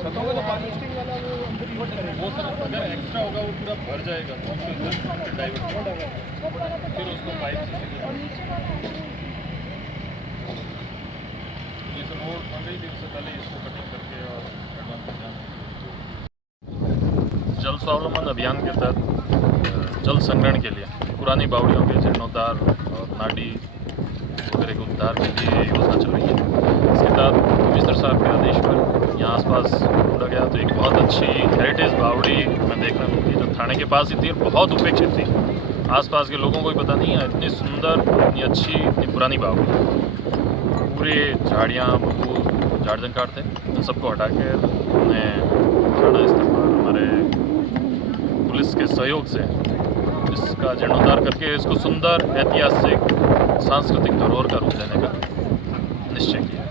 छतों का जो हार्वेस्टिंग वाला वो अंदर यूज करेंगे, वो सर अगर एक्स्ट्रा होगा वो पूरा भर जाएगा तो उसको इधर डाइवर्ट फिर उसको पाइप से ये सर रोड बन रही थी उससे पहले इसको कटिंग करके और एडवांस में जाना। जल स्वावलंबन अभियान के तहत जल संग्रहण के लिए पुरानी बावड़ियों के जीर्णोद्धार और नाडी वगैरह के उद्धार के लिए योजना चल रही है। इसके तहत मिनिस्टर साहब के आदेश पर यहाँ आसपास ढूंढा गया तो एक बहुत अच्छी हेरिटेज बावड़ी मैं देखने को मिली जो थाने के पास ही थी और बहुत उपेक्षित थी। आसपास के लोगों को भी पता नहीं है इतनी सुंदर, इतनी अच्छी, इतनी पुरानी बावड़ी। पूरे झाड़ियाँ बबूल झाड़ जंकार थे, उन सबको हटा के हमने थाना स्तर पर हमारे पुलिस के सहयोग से इसका जीर्णोद्धार करके इसको सुंदर ऐतिहासिक सांस्कृतिक धरोहर का रूप देने का निश्चय किया।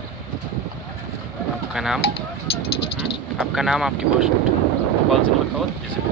आपका नाम, आपका नाम, आपकी पोस्ट? गोपाल सिंह लखावत, JCP।